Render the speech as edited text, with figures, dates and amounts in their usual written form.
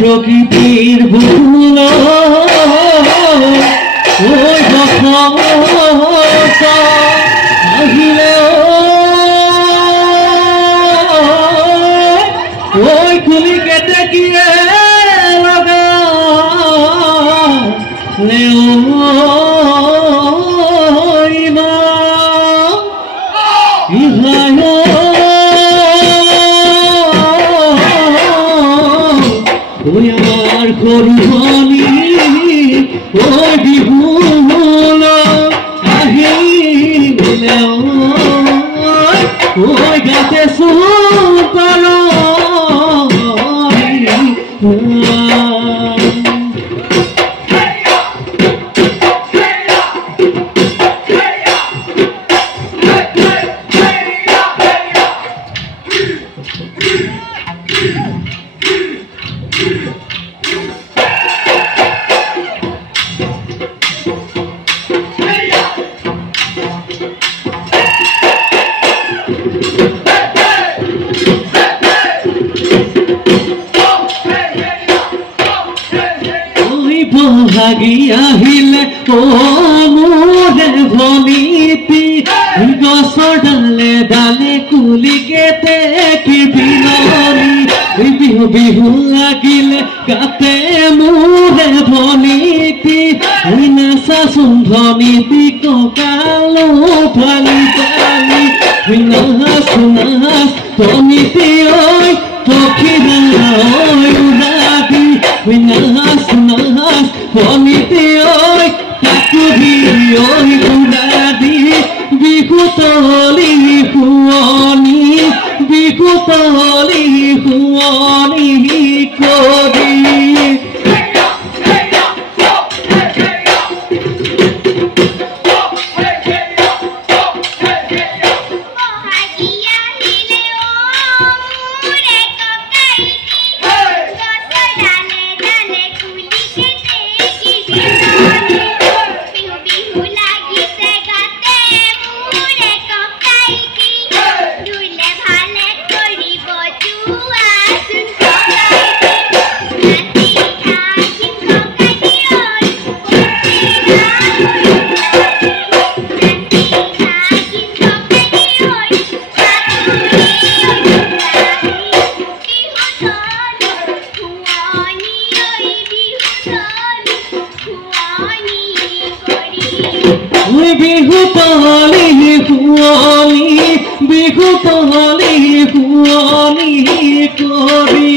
প্রকৃতির ভুল ওই কথা আহিলে ওই কুলি কেটে গিয়ে লাগা ওই আমার করুণী ওই বিহুল আহিলে ওই গাছে সুপার ভাগি আহিলে ও মোরে ভনীতি গছৰ ডালে ডালে কুলি কেতে কি বিলনি বিহু বিহু লাগিলে গাতে মোৰে ভনীতি নাচাচোন ভনীতি কঁকালো ফালি ফালি নাচ নাচ ভনীতি ঐ পক্ষীৰা উৰাবি নাচ নাচ ভনীতি ঐ তাকুৰি ঐ উৰাবি বিহুতলি শুৱনি বিহুতলি শুৱনি কৰি বিহুতলি শুৱনি বিহুতলি শুৱনি কৰি